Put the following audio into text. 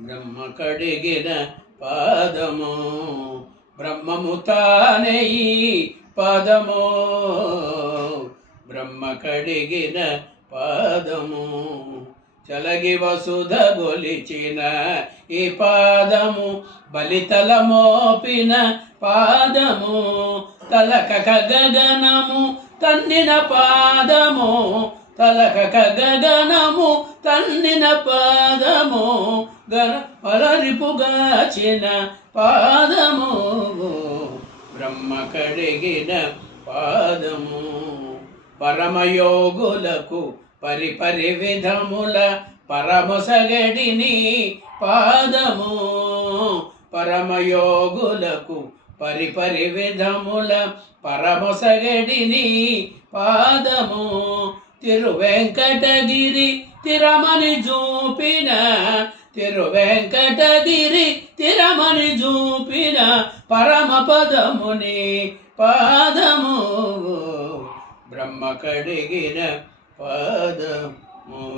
బ్రహ్మ కడిగిన పాదము బ్రహ్మము తానే పదము. బ్రహ్మ కడిగిన పాదము చలగి వసుధ గొలిచిన ఈ పాదము బలితల మోపిన పాదము తలక గగనము తన్నిన పాదము. తలకక గగనము తన్నిన పాదము గన పలరిపుగాచిన పాదము. బ్రహ్మ కడిగిన పాదము. పరమయోగులకు పరిపరి విధముల పరమసగడిని పాదము. పరమయోగులకు పరిపరి విధముల పరమసగడిని పాదము. తిరువెంకటగిరి తిరమని చూపిన తిరువెంకటగిరి తిరమని చూపిన పరమ పదముని పాదము. బ్రహ్మ కడిగిన పాదము.